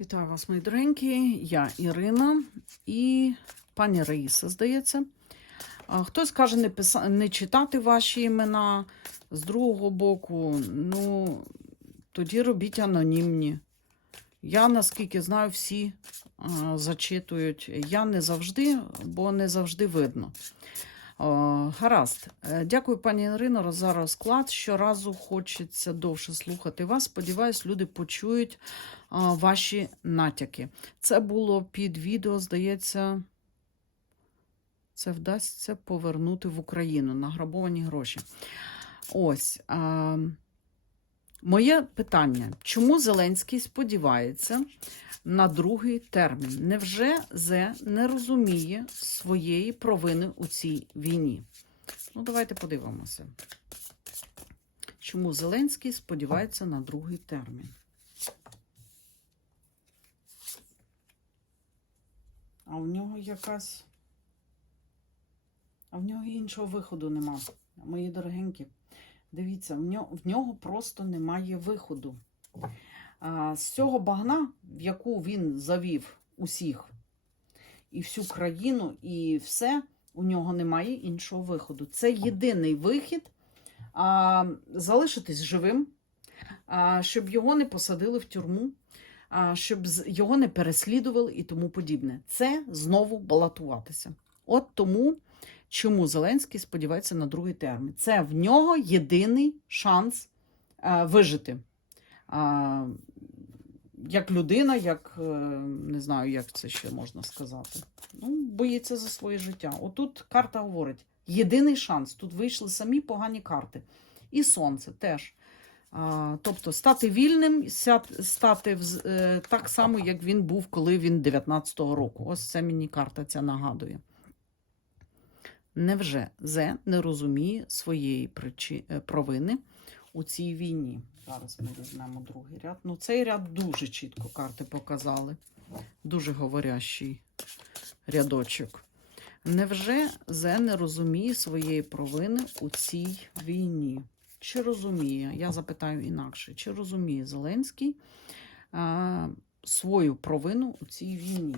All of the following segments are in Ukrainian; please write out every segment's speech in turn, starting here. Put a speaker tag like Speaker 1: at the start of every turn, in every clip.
Speaker 1: Вітаю вас, мої доренькі. Я Ірина і пані Раїса, здається. Хтось каже не, писа... не читати ваші імена з другого боку. Ну, тоді робіть анонімні. Я, наскільки знаю, всі а, зачитують. Я не завжди, бо не завжди видно. О, гаразд. Е, Дякую, пані Ірино, за розклад. Щоразу хочеться довше слухати вас. Сподіваюсь, люди почують а, ваші натяки. Це було під відео, здається, це вдасться повернути в Україну награбовані гроші. Ось. Моє питання: чому Зеленський сподівається на другий термін? Невже Зе не розуміє своєї провини у цій війні? Ну, давайте подивимося. Чому Зеленський сподівається на другий термін? А в нього якась. А в нього іншого виходу нема. Мої дорогенькі. Дивіться, в нього, в нього просто немає виходу. А, з цього багна, в яку він завів усіх, і всю країну, і все, у нього немає іншого виходу. Це єдиний вихід а, залишитись живим, а, щоб його не посадили в тюрму, а, щоб його не переслідували і тому подібне. Це знову балотуватися. От тому, чому Зеленський сподівається на другий термін. Це в нього єдиний шанс а, вижити. Як людина, як е, не знаю, як це ще можна сказати. Ну, боїться за своє життя. Отут карта говорить: єдиний шанс. Тут вийшли самі погані карти. І сонце теж. А, тобто стати вільним, стати е, так само, як він був, коли він 19-го року. Ось це мені карта ця нагадує. Невже Зе не розуміє своєї причи... е, провини у цій війні? Зараз ми візьмемо другий ряд. Ну, цей ряд дуже чітко карти показали. Дуже говорящий рядочок. Невже Зе не розуміє своєї провини у цій війні? Чи розуміє? Я запитаю інакше, чи розуміє Зеленський а, свою провину у цій війні?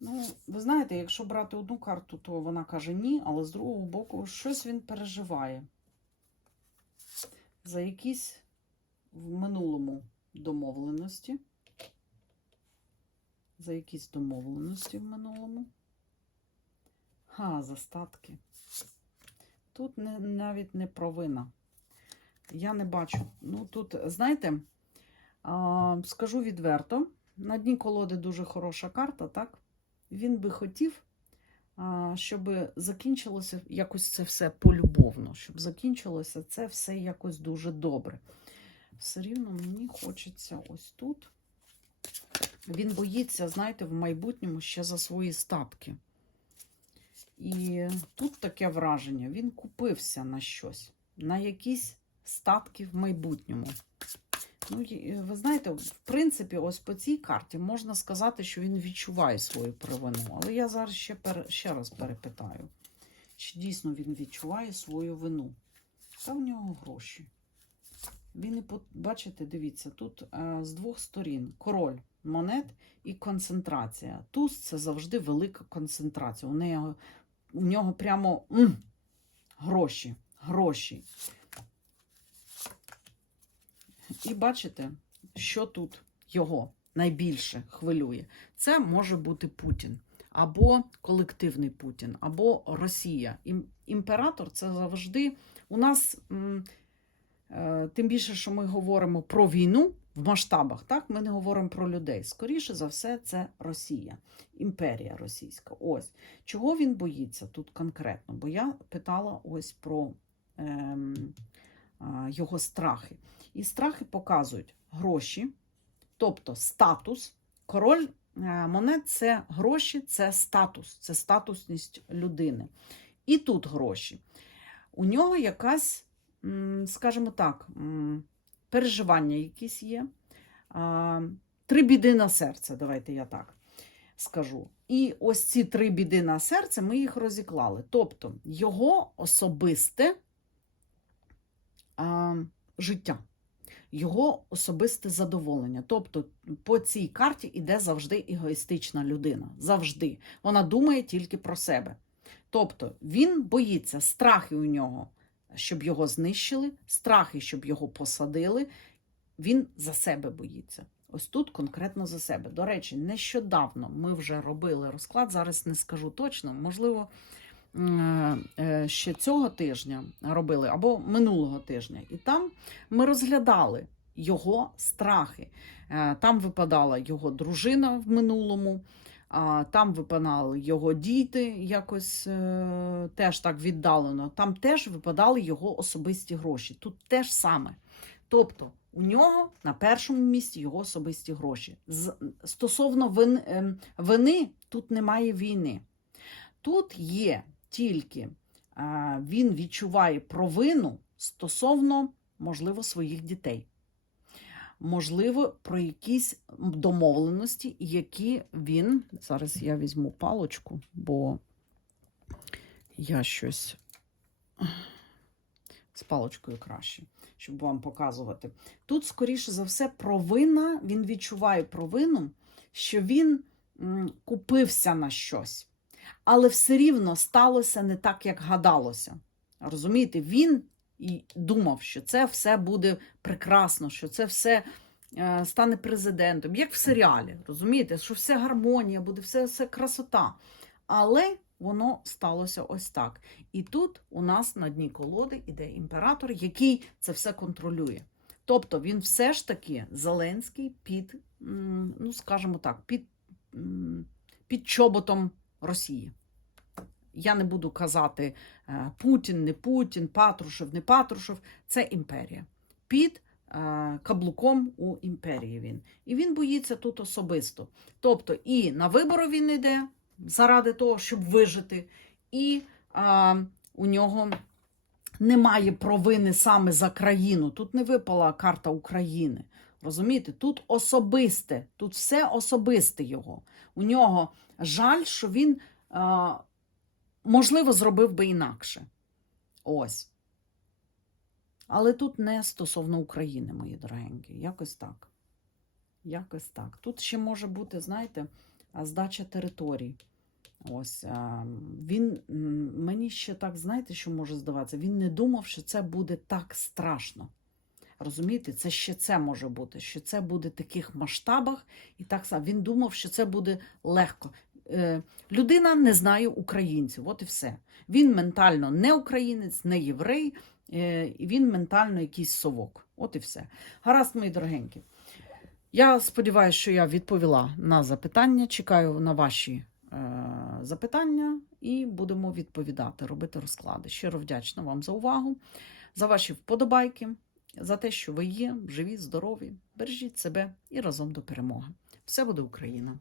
Speaker 1: Ну, ви знаєте, якщо брати одну карту, то вона каже ні, але з другого боку, щось він переживає за якісь в минулому домовленості. За якісь домовленості в минулому. Ха, за статки. Тут не, навіть не провина. Я не бачу. Ну, тут, знаєте, а, скажу відверто, на дні колоди дуже хороша карта, так? Він би хотів, щоб закінчилося якось це все полюбовно, щоб закінчилося це все якось дуже добре. Все рівно мені хочеться ось тут. Він боїться, знаєте, в майбутньому ще за свої статки. І тут таке враження: він купився на щось, на якісь статки в майбутньому. Ну, ви знаєте, в принципі, ось по цій карті можна сказати, що він відчуває свою провину. Але я зараз ще, пере, ще раз перепитаю, чи дійсно він відчуває свою вину. Та в нього гроші. Він і бачите, дивіться, тут е, з двох сторін король монет і концентрація. Туз це завжди велика концентрація. У, неї, у нього прямо м, гроші, гроші. І бачите, що тут його найбільше хвилює. Це може бути Путін, або колективний Путін, або Росія. Імператор це завжди у нас, е, тим більше, що ми говоримо про війну в масштабах, так ми не говоримо про людей. Скоріше за все, це Росія, імперія російська. Ось чого він боїться тут конкретно? Бо я питала ось про ем, його страхи. І страхи показують гроші, тобто статус. Король е, монет це гроші, це статус, це статусність людини. І тут гроші. У нього якась, скажімо так, переживання якісь є. Три біди на серце, давайте я так скажу. І ось ці три біди на серце ми їх розіклали. Тобто його особисте життя, його особисте задоволення. Тобто по цій карті іде завжди егоїстична людина. Завжди. Вона думає тільки про себе. Тобто він боїться страхи у нього, щоб його знищили, страхи, щоб його посадили. Він за себе боїться. Ось тут конкретно за себе. До речі, нещодавно ми вже робили розклад. Зараз не скажу точно, можливо, ще цього тижня робили або минулого тижня. І там ми розглядали його страхи. Е, Там випадала його дружина в минулому. Там випадали його діти якось е, теж так віддалено. Там теж випадали його особисті гроші. Тут теж саме. Тобто у нього на першому місці його особисті гроші. Стосовно вин, ем, вини, тут немає війни. Тут є тільки він відчуває провину стосовно, можливо, своїх дітей. Можливо, про якісь домовленості, які він. Зараз я візьму палочку, бо я щось з палочкою краще, щоб вам показувати. Тут, скоріше за все, провина, він відчуває провину, що він купився на щось. Але все рівно сталося не так, як гадалося. Розумієте, він думав, що це все буде прекрасно, що це все е, стане президентом, як в серіалі. Розумієте, що все гармонія, буде все, все красота. Але воно сталося ось так. І тут у нас на дні колоди іде імператор, який це все контролює. Тобто він все ж таки Зеленський під, ну скажімо так, під, під чоботом Росії. Я не буду казати е, Путін, не Путін, Патрушев, не Патрушев. Це імперія. Під е, каблуком у імперії він. І він боїться тут особисто. Тобто і на вибори він йде заради того, щоб вижити, і е, у нього немає провини саме за країну. Тут не випала карта України. Розумієте, тут особисте, тут все особисте його. У нього жаль, що він, е, можливо, зробив би інакше. Ось. Але тут не стосовно України, мої дорогенькі. Якось так. Якось так. Тут ще може бути, знаєте, здача територій. Ось він мені ще так, знаєте, що може здаватися? Він не думав, що це буде так страшно. Розумієте, це ще це може бути, що це буде в таких масштабах, і так само він думав, що це буде легко. Е, людина не знає українців, от і все. Він ментально не українець, не єврей, е, і він ментально якийсь совок. От і все. Гаразд, мої дорогенькі. Я сподіваюся, що я відповіла на запитання. Чекаю на ваші е, запитання і будемо відповідати, робити розклади. Щиро вдячна вам за увагу, за ваші вподобайки, за те, що ви є, живі, здорові. Бережіть себе і разом до перемоги. Все буде Україна!